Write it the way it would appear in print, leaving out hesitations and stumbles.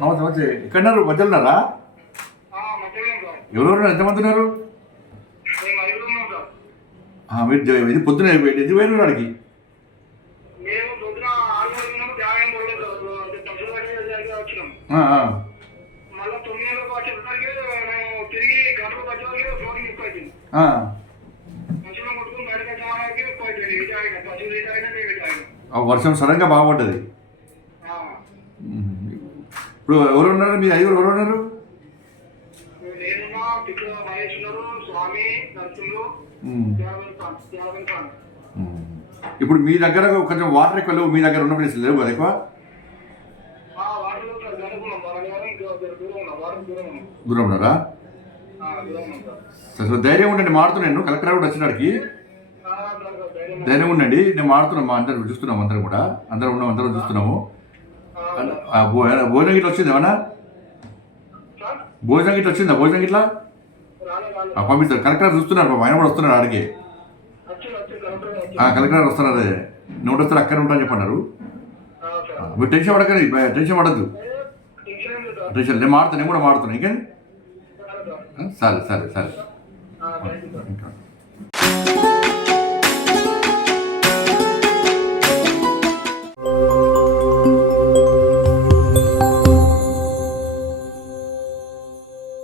నమస్తే నమస్తే ఎక్కడున్నారు మధ్యలోన్నారా? ఎవరెవరు ఎంతమంది ఉన్నారు? మీరు ఇది పొద్దున ఇది పోయినారు అడిగి వర్షం సడన్గా బాగుపడ్డది. ఇప్పుడు ఎవరు ఉన్నారు? మీ ఐదుగురు ఎవరు ఉన్నారు? ఇప్పుడు మీ దగ్గర కొంచెం వాటర్ ఎక్కువ లేవు, మీ దగ్గర ఉన్న ప్లేస్ లేవు కదా ఎక్కువ? దూరం ఉన్నారా? అసలు ధైర్యం ఉండండి, మారుతున్నాను. కలెక్టర్ కూడా వచ్చినాడికి ధైర్యం ఉండండి. నేను మారుతున్నాం, అందరం చూస్తున్నాము, అందరం కూడా అందరం ఉన్నాం, అందరం చూస్తున్నాము. భోజనం గిట్లా వచ్చింది ఏమన్నా? భోజనం గిట్లా వచ్చిందా? భోజనం గిట్లా పంపిస్తారు. కలెక్టర్ చూస్తున్నారు, ఆయన కూడా వస్తున్నారు ఆడికి. కలెక్టర్ వస్తున్నారు. అదే నోటి వస్తారు, అక్కడ ఉంటాను చెప్పన్నారు. మీరు టెన్షన్ పడకండి, టెన్షన్ పడద్దు. టెన్షన్ నేను మారుతాను, నేను కూడా మారుతాను. ఇంకేంటి? సరే సరే సరే.